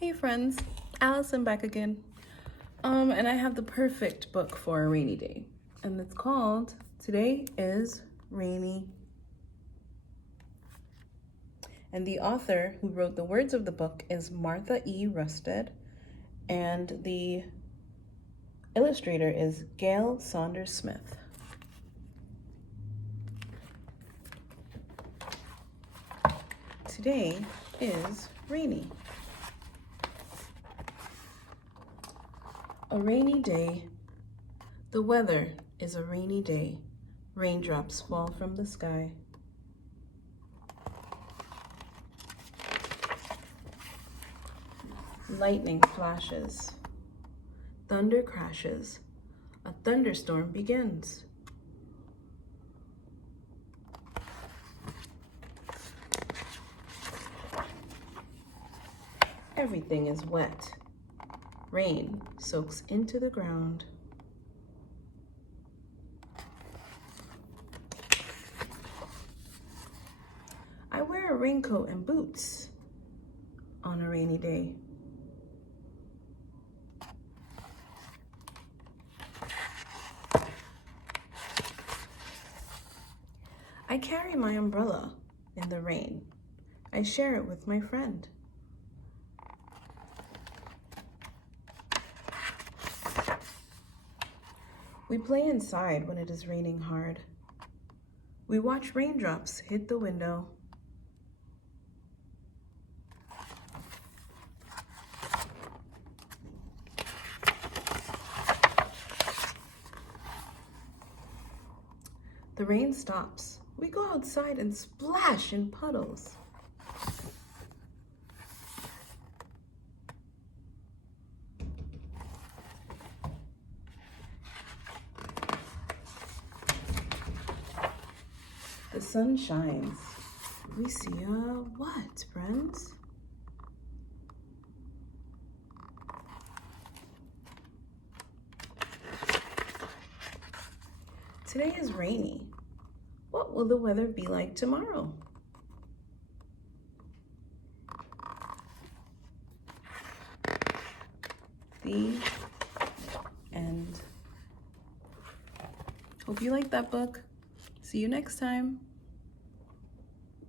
Hey friends, Alison back again. And I have the perfect book for a rainy day. And it's called Today is Rainy. And the author who wrote the words of the book is Martha E. Rusted. And the illustrator is Gail Saunders Smith. Today is rainy. A rainy day. The weather is a rainy day. Raindrops fall from the sky. Lightning flashes. Thunder crashes. A thunderstorm begins. Everything is wet. Rain soaks into the ground. I wear a raincoat and boots on a rainy day. I carry my umbrella in the rain. I share it with my friend. We play inside when it is raining hard. We watch raindrops hit the window. The rain stops. We go outside and splash in puddles. The sun shines. We see what, friends? Today is rainy. What will the weather be like tomorrow? The end. Hope you liked that book. See you next time.